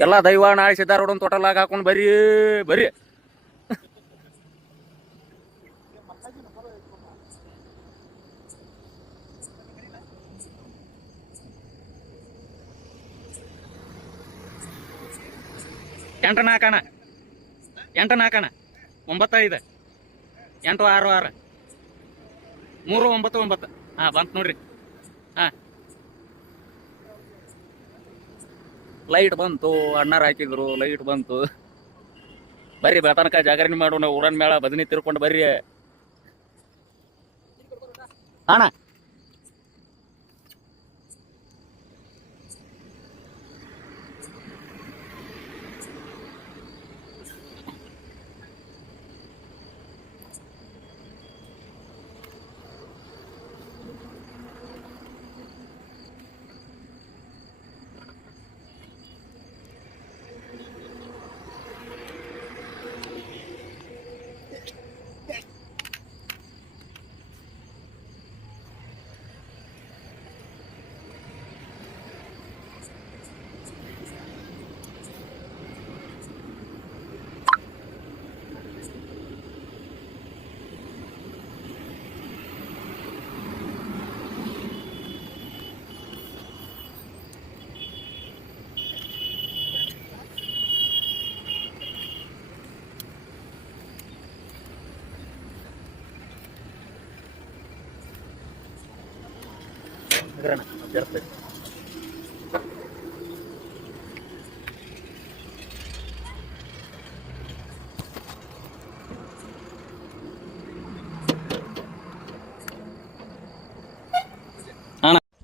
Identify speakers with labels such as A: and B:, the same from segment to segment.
A: ಎಲ್ಲ ದೈವ ನಾಳೆ ಸಿದ್ಧಾರೂಢನ್ ತೊಟಲಾಗ ಹಾಕೊಂಡು ಬರೀ ಬರೀ ಎಂಟು ನಾಲ್ಕಣ ಎಂಟು ನಾಲ್ಕಣ ಒಂಬತ್ತೈದು. ಎಂಟು ಆರು ಆರು. ಮೂರು ಒಂಬತ್ತು ಒಂಬತ್ತು. ಹಾಂ, ಬಂತು ನೋಡ್ರಿ. ಹಾಂ. ಲೈಟ್ ಬಂತು, ಅಣ್ಣಾರ ಹಾಕಿದ್ರು ಲೈಟ್ ಬಂತು. ಬರ್ರಿ ಬೆಳತನಕ ಜಾಗರಣೆ ಮಾಡೋಣ ಊರನ್ ಮೇಳ, ಬದನಿ ತಿರ್ಕೊಂಡು ಬರ್ರಿ. ಅಣ್ಣ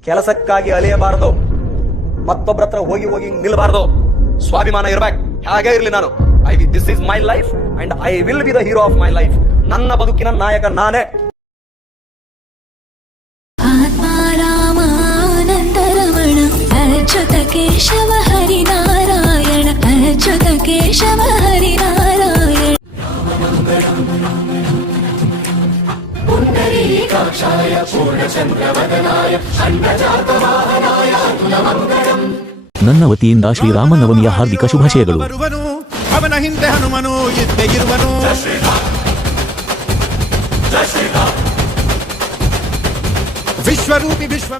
B: ಕೆಲಸಕ್ಕಾಗಿ ಅಲಿಯಬಾರದು. ಮತ್ತೊಬ್ಬರ ಹತ್ರ ಹೋಗಿ ಹೋಗಿ ನಿಲ್ಬಾರ್ದು. ಸ್ವಾಭಿಮಾನ ಇರ್ಬೇಕು. ಹಾಗೆ ಇರ್ಲಿ ನಾನು. I this is my life and I will be the hero of my life ನನ್ನ ಬದುಕಿನ ನಾಯಕ ನಾನೇ.
C: ಕೇಶವ ಹರಿನಾರಾಯಣ ಅಚ್ಯುತ ಕೇಶವ ಹರಿನಾರಾಯಣ.
D: ನನ್ನ ವತಿಯಿಂದ ಶ್ರೀರಾಮನವಮಿಯ ಹಾರ್ದಿಕ ಶುಭಾಶಯಗಳು.
E: ಬರುವನು ಅವನ ಹಿಂದೆ ಹನುಮನು ಇದ್ದೇ ಇರುವನು. ವಿಶ್ವರೂಪಿ ವಿಶ್ವ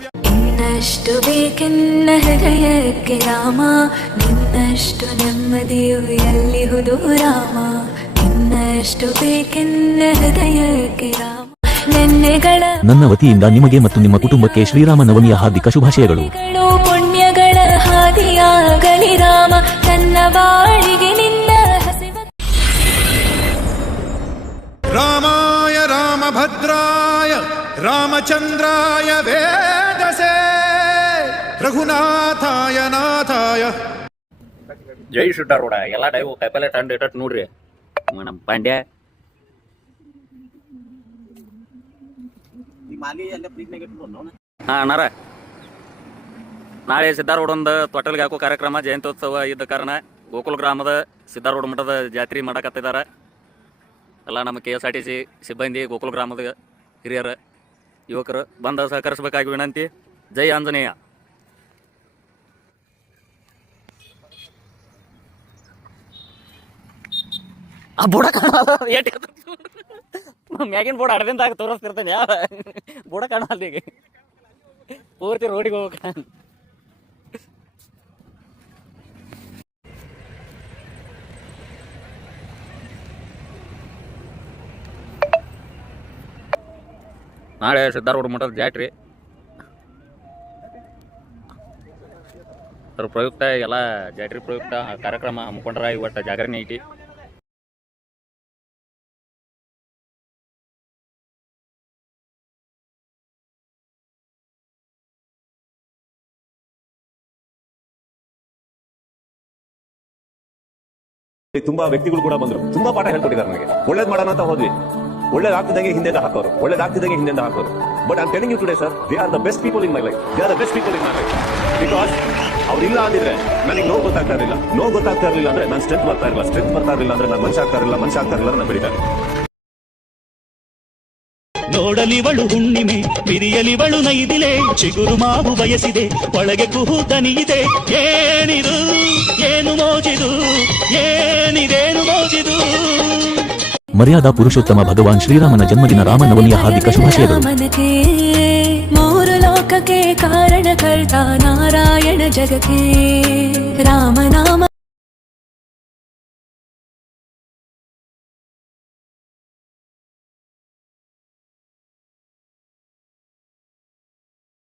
C: ಇನ್ನಷ್ಟು ಬೇಕೆನ್ನ ಹೃದಯಕ್ಕೆ ರಾಮ. ನಿನ್ನಷ್ಟು ನೆಮ್ಮದಿಯು ಎಲ್ಲಿಹುದು ರಾಮ. ನಿನ್ನಷ್ಟು ಬೇಕೆನ್ನ ಹೃದಯಕ್ಕೆ ರಾಮ. ನೆನ್ನೆಗಳ
D: ನನ್ನ ವತಿಯಿಂದ ನಿಮಗೆ ಮತ್ತು ನಿಮ್ಮ ಕುಟುಂಬಕ್ಕೆ ಶ್ರೀರಾಮ ನವಮಿಯ ಹಾರ್ದಿಕ ಶುಭಾಶಯಗಳು.
C: ಗಳು ಪುಣ್ಯಗಳ ಹಾದಿಯಾಗಲಿ ರಾಮ. ತನ್ನ ಬಾಳಿಗೆ ನಿನ್ನ ಹಸಿವ
E: ರಾಮಭದ್ರಾಯ, ರಾಮಚಂದ್ರಾಯ ವೇದಸೆ, ರಘುನಾಥಾಯ, ನಾಥಾಯ.
A: ಜೈ ಸಿದ್ಧಾರೂಢ ಎಲ್ಲ ಡೈವು ಕೈಪಲ್ಲೆ ತಂಡ ಇಟ್ಟಟ್ ನೋಡ್ರಿ. ನಮ್ಮ ಪಾಂಡ್ಯ. ಹಾ, ಅಣ್ಣಾರ. ನಾಳೆ ಸಿದ್ಧಾರೂಢಂದ ತೊಟ್ಟಲ್ಗೆ ಹಾಕೋ ಕಾರ್ಯಕ್ರಮ, ಜಯಂತ್ಯೋತ್ಸವ ಇದ್ದ ಕಾರಣ ಗೋಕುಲ್ ಗ್ರಾಮದ ಸಿದ್ಧಾರೂಢ ಮಠದ ಜಾತ್ರೆ ಮಾಡಕತ್ತಿದ್ದಾರೆ. ಎಲ್ಲ ನಮ್ಮ K S R T C ಸಿಬ್ಬಂದಿ, ಗೋಕುಲ್ ಗ್ರಾಮದ ಹಿರಿಯರ, ಯುವಕರು ಬಂದ ಸಹಕರಿಸಬೇಕಾಗಿ ವಿನಂತಿ. ಜೈ ಆಂಜನೇಯ. ಆ ಬುಡ ಮ್ಯಾಗಿನ ಬೋರ್ಡ್ ಅಡದಿಂದಾಗ ತೋರಿಸ್ತಿರ್ತೇನೆ ಯಾವ ಬುಡ ಕಾಣಲ್ಲ ಈಗ. ಪೂರ್ತಿ ರೋಡಿಗೆ ಹೋಗ್ಬೇಕು. ನಾಳೆ ಸಿದ್ಧಾರೂಢ ಮಠದ ಜಾತ್ರೆ. ಅದ್ರ ಪ್ರಯುಕ್ತ ಎಲ್ಲ ಜಾತ್ರೆ ಪ್ರಯುಕ್ತ ಕಾರ್ಯಕ್ರಮ ಹಮ್ಮಿಕೊಂಡ್ರ ಇವತ್ತು ಜಾಗರಣೆ ಐತಿ.
F: ತುಂಬಾ ವ್ಯಕ್ತಿಗಳು ಕೂಡ ಬಂದ್ರು. ತುಂಬಾ ಪಾಠ ಹೇಳ್ಕೊಟ್ಟಿದ್ದಾರೆ ನನಗೆ ಒಳ್ಳೇದ್ ಮಾಡೋಣ ಅಂತ ಹೋದ್ವಿ. ಒಳ್ಳೇದಾಗ್ತಿದಂಗೆ ಹಿಂದೆಂದ ಹಾಕೋರು ಒಳ್ಳೇದಾಗ್ತಿದಂಗೆ ಹಿಂದೆಂದ ಹಾಕೋರು. But I'm telling you today sir they are the best people in my life they are the best people in my life because ಅವ್ರಿಲ್ಲ ಅಂದಿದ್ರೆ ನನಗೆ ನೋವು ಗೊತ್ತಾಗ್ತಾ ಇರಲಿಲ್ಲ. ನೋವು ಗೊತ್ತಾಗ್ತಾ ಇರಲಿಲ್ಲ ಅಂದ್ರೆ ನಾನು ಸ್ಟ್ರೆಂತ್ ಬರ್ತಾ ಇರಲಿಲ್ಲ. ಸ್ಟ್ರೆಂತ್ ಬರ್ತಾ ಇರಲಿಲ್ಲ ಅಂದ್ರೆ ನಾನು ಮನುಷ್ಯ ಆಗ್ತಾ ಇರಲಿಲ್ಲ, ಮನುಷ್ಯ ಆಗ್ತಾ ಇರಲಿಲ್ಲ ನಾನು.
G: ನೋಡಲಿವಳು ಹುಣ್ಣಿಮೆ ಬಿರಿಯಲಿವಳು ನೈದಿಲೆ, ಚಿಗುರು ಮಾವು ಬಯಸಿದೆ, ಒಳಗೆ ಕುಹು ದನಿಯಿದೆ ಏನಿದು, ಏನು ಮೋಜಿದು, ಏನಿದೇನು ಮೋಜಿದು?
D: ಮರ್ಯಾದಾ ಪುರುಷೋತ್ತಮ ಭಗವಾನ್ ಶ್ರೀರಾಮನ ಜನ್ಮದಿನ ರಾಮನವಮಿಯ ಹಾರ್ದಿಕ ಶುಭಾಶಯಗಳು
C: ರಾಮನಗೆ ಮೂರು ಲೋಕಕ್ಕೆ ಕಾರಣಕರ್ತ ನಾರಾಯಣ ಜಗಕ್ಕೆ